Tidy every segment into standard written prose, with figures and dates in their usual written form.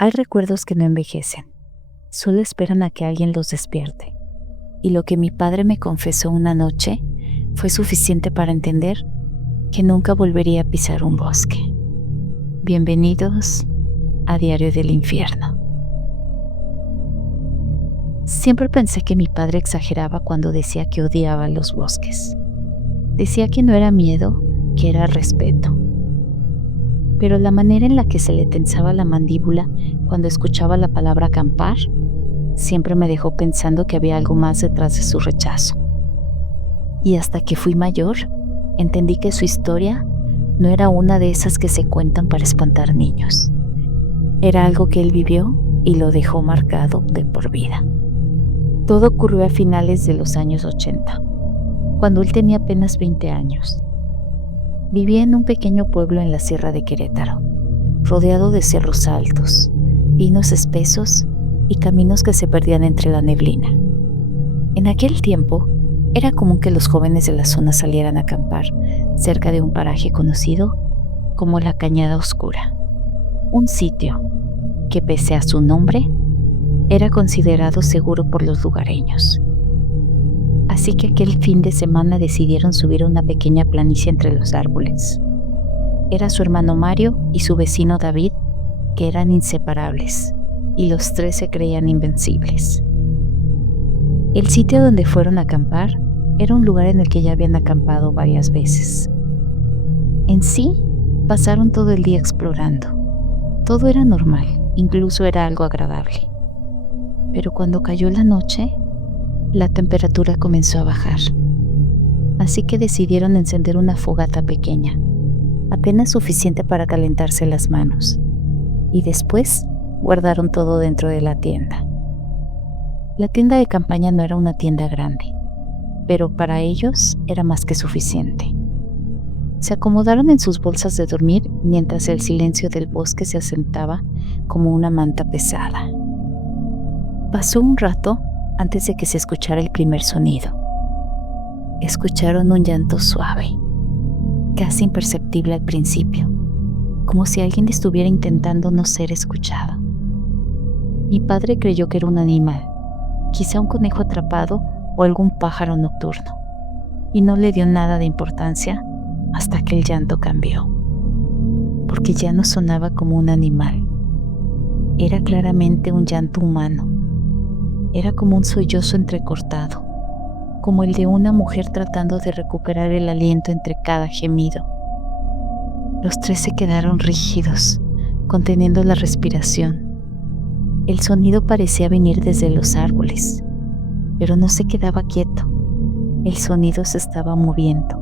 Hay recuerdos que no envejecen, solo esperan a que alguien los despierte. Y lo que mi padre me confesó una noche fue suficiente para entender que nunca volvería a pisar un bosque. Bienvenidos a Diario del Infierno. Siempre pensé que mi padre exageraba cuando decía que odiaba los bosques. Decía que no era miedo, que era respeto. Pero la manera en la que se le tensaba la mandíbula cuando escuchaba la palabra acampar siempre me dejó pensando que había algo más detrás de su rechazo. Y hasta que fui mayor, entendí que su historia no era una de esas que se cuentan para espantar niños. Era algo que él vivió y lo dejó marcado de por vida. Todo ocurrió a finales de los años 80, cuando él tenía apenas 20 años. Vivía en un pequeño pueblo en la Sierra de Querétaro, rodeado de cerros altos, pinos espesos y caminos que se perdían entre la neblina. En aquel tiempo, era común que los jóvenes de la zona salieran a acampar cerca de un paraje conocido como la Cañada Oscura, un sitio que, pese a su nombre, era considerado seguro por los lugareños. Así que aquel fin de semana decidieron subir a una pequeña planicie entre los árboles. Era su hermano Mario y su vecino David, que eran inseparables, y los tres se creían invencibles. El sitio donde fueron a acampar era un lugar en el que ya habían acampado varias veces. En sí, pasaron todo el día explorando. Todo era normal, incluso era algo agradable. Pero cuando cayó la noche, la temperatura comenzó a bajar. Así que decidieron encender una fogata pequeña, apenas suficiente para calentarse las manos, y después guardaron todo dentro de la tienda. La tienda de campaña no era una tienda grande, pero para ellos era más que suficiente. Se acomodaron en sus bolsas de dormir mientras el silencio del bosque se asentaba como una manta pesada. Pasó un rato antes de que se escuchara el primer sonido. Escucharon un llanto suave, casi imperceptible al principio, como si alguien estuviera intentando no ser escuchado. Mi padre creyó que era un animal, quizá un conejo atrapado o algún pájaro nocturno, y no le dio nada de importancia hasta que el llanto cambió, porque ya no sonaba como un animal. Era claramente un llanto humano. Era como un sollozo entrecortado, como el de una mujer tratando de recuperar el aliento entre cada gemido. Los tres se quedaron rígidos, conteniendo la respiración. El sonido parecía venir desde los árboles, pero no se quedaba quieto. El sonido se estaba moviendo,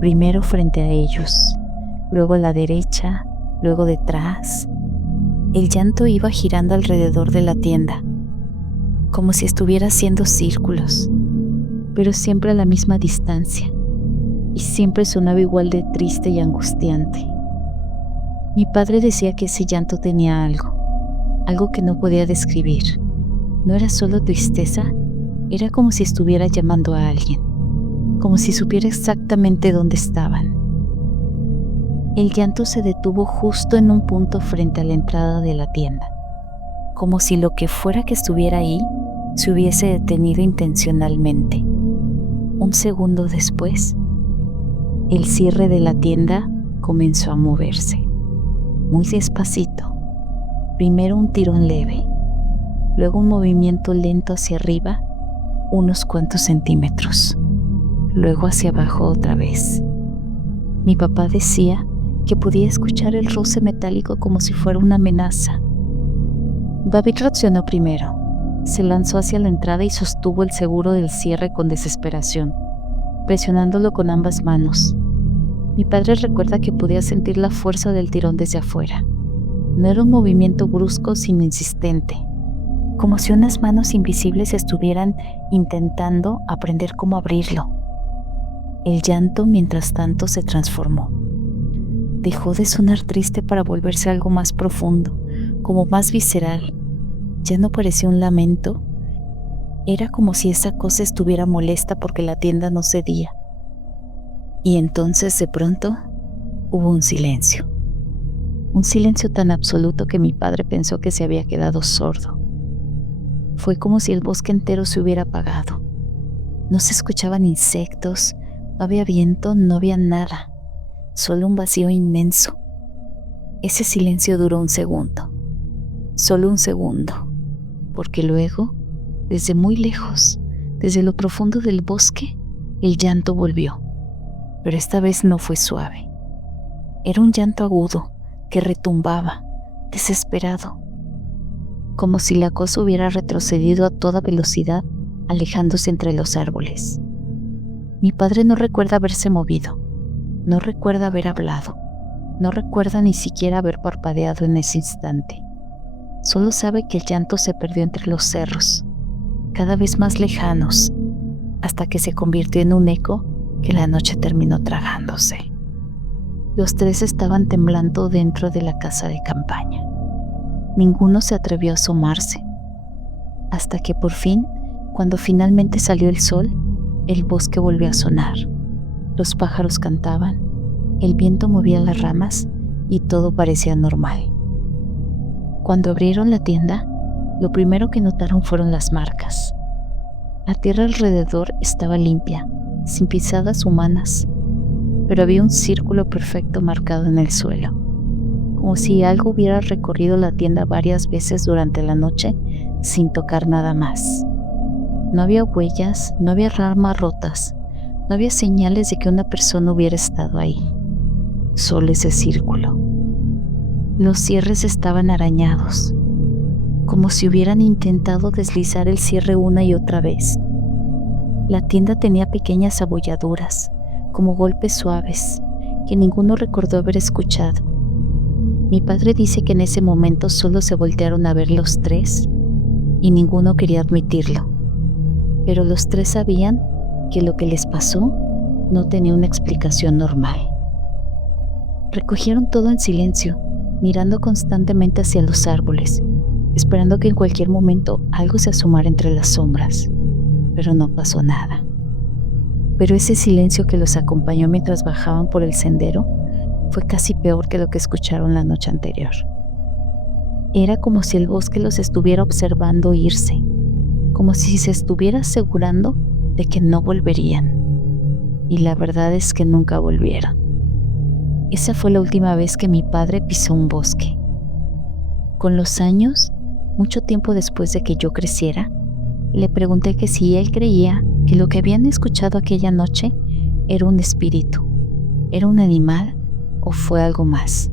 primero frente a ellos, luego a la derecha, luego detrás. El llanto iba girando alrededor de la tienda, como si estuviera haciendo círculos, pero siempre a la misma distancia, y siempre sonaba igual de triste y angustiante. Mi padre decía que ese llanto tenía algo que no podía describir. No era solo tristeza, era como si estuviera llamando a alguien, como si supiera exactamente dónde estaban. El llanto se detuvo justo en un punto frente a la entrada de la tienda, como si lo que fuera que estuviera ahí se hubiese detenido intencionalmente. Un segundo después, el cierre de la tienda comenzó a moverse, muy despacito. Primero un tirón leve, luego un movimiento lento hacia arriba, unos cuantos centímetros, luego hacia abajo otra vez. Mi papá decía que podía escuchar el roce metálico como si fuera una amenaza. David reaccionó primero. Se lanzó hacia la entrada y sostuvo el seguro del cierre con desesperación, presionándolo con ambas manos. Mi padre recuerda que podía sentir la fuerza del tirón desde afuera. No era un movimiento brusco sino insistente, como si unas manos invisibles estuvieran intentando aprender cómo abrirlo. El llanto, mientras tanto, se transformó. Dejó de sonar triste para volverse algo más profundo, como más visceral. Ya no parecía un lamento. Era como si esa cosa estuviera molesta porque la tienda no cedía. Y entonces, de pronto, hubo un silencio Un silencio tan absoluto que mi padre pensó que se había quedado sordo. Fue como si el bosque entero se hubiera apagado. No se escuchaban insectos, no había viento, no había nada, solo un vacío inmenso. Ese silencio duró un segundo, solo un segundo, porque luego, desde muy lejos, desde lo profundo del bosque, el llanto volvió, pero esta vez no fue suave. Era un llanto agudo que retumbaba, desesperado, como si la cosa hubiera retrocedido a toda velocidad, alejándose entre los árboles. Mi padre no recuerda haberse movido, no recuerda haber hablado, no recuerda ni siquiera haber parpadeado en ese instante. Solo sabe que el llanto se perdió entre los cerros, cada vez más lejanos, hasta que se convirtió en un eco que la noche terminó tragándose. Los tres estaban temblando dentro de la casa de campaña. Ninguno se atrevió a asomarse, hasta que por fin, cuando finalmente salió el sol, el bosque volvió a sonar. Los pájaros cantaban, el viento movía las ramas y todo parecía normal. Cuando abrieron la tienda, lo primero que notaron fueron las marcas. La tierra alrededor estaba limpia, sin pisadas humanas, pero había un círculo perfecto marcado en el suelo, como si algo hubiera recorrido la tienda varias veces durante la noche sin tocar nada más. No había huellas, no había ramas rotas, no había señales de que una persona hubiera estado ahí. Solo ese círculo. Los cierres estaban arañados, como si hubieran intentado deslizar el cierre una y otra vez. La tienda tenía pequeñas abolladuras, como golpes suaves, que ninguno recordó haber escuchado. Mi padre dice que en ese momento solo se voltearon a ver los tres y ninguno quería admitirlo. Pero los tres sabían que lo que les pasó no tenía una explicación normal. Recogieron todo en silencio, mirando constantemente hacia los árboles, esperando que en cualquier momento algo se asomara entre las sombras, pero no pasó nada. Pero ese silencio que los acompañó mientras bajaban por el sendero fue casi peor que lo que escucharon la noche anterior. Era como si el bosque los estuviera observando irse, como si se estuviera asegurando de que no volverían. Y la verdad es que nunca volvieron. Esa fue la última vez que mi padre pisó un bosque. Con los años, mucho tiempo después de que yo creciera, le pregunté que si él creía que lo que habían escuchado aquella noche era un espíritu, era un animal o fue algo más.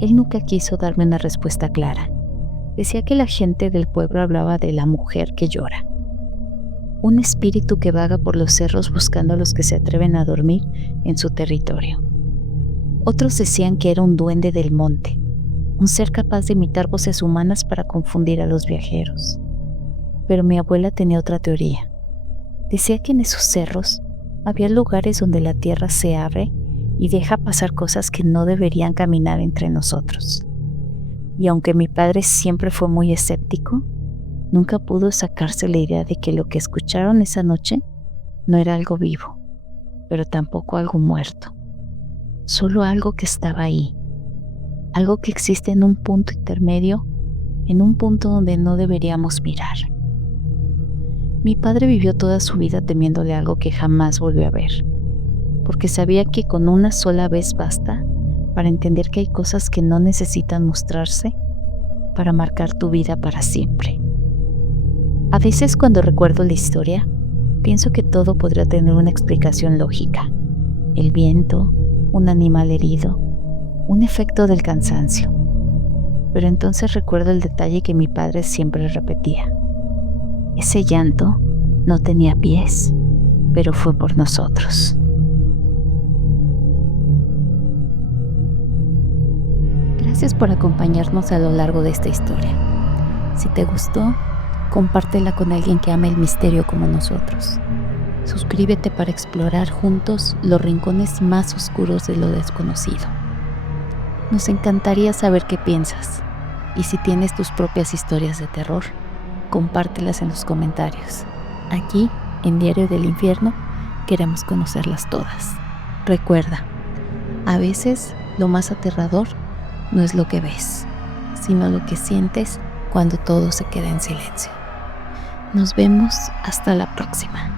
Él nunca quiso darme una respuesta clara. Decía que la gente del pueblo hablaba de la mujer que llora, un espíritu que vaga por los cerros buscando a los que se atreven a dormir en su territorio. Otros decían que era un duende del monte, un ser capaz de imitar voces humanas para confundir a los viajeros. Pero mi abuela tenía otra teoría. Decía que en esos cerros había lugares donde la tierra se abre y deja pasar cosas que no deberían caminar entre nosotros. Y aunque mi padre siempre fue muy escéptico, nunca pudo sacarse la idea de que lo que escucharon esa noche no era algo vivo, pero tampoco algo muerto. Solo algo que estaba ahí, algo que existe en un punto intermedio, en un punto donde no deberíamos mirar. Mi padre vivió toda su vida temiéndole algo que jamás volvió a ver, porque sabía que con una sola vez basta para entender que hay cosas que no necesitan mostrarse para marcar tu vida para siempre. A veces cuando recuerdo la historia, pienso que todo podría tener una explicación lógica. El viento, un animal herido, un efecto del cansancio. Pero entonces recuerdo el detalle que mi padre siempre repetía. Ese llanto no tenía pies, pero fue por nosotros. Gracias por acompañarnos a lo largo de esta historia. Si te gustó, compártela con alguien que ame el misterio como nosotros. Suscríbete para explorar juntos los rincones más oscuros de lo desconocido. Nos encantaría saber qué piensas, y si tienes tus propias historias de terror, compártelas en los comentarios. Aquí, en Diario del Infierno, queremos conocerlas todas. Recuerda, a veces lo más aterrador no es lo que ves, sino lo que sientes cuando todo se queda en silencio. Nos vemos hasta la próxima.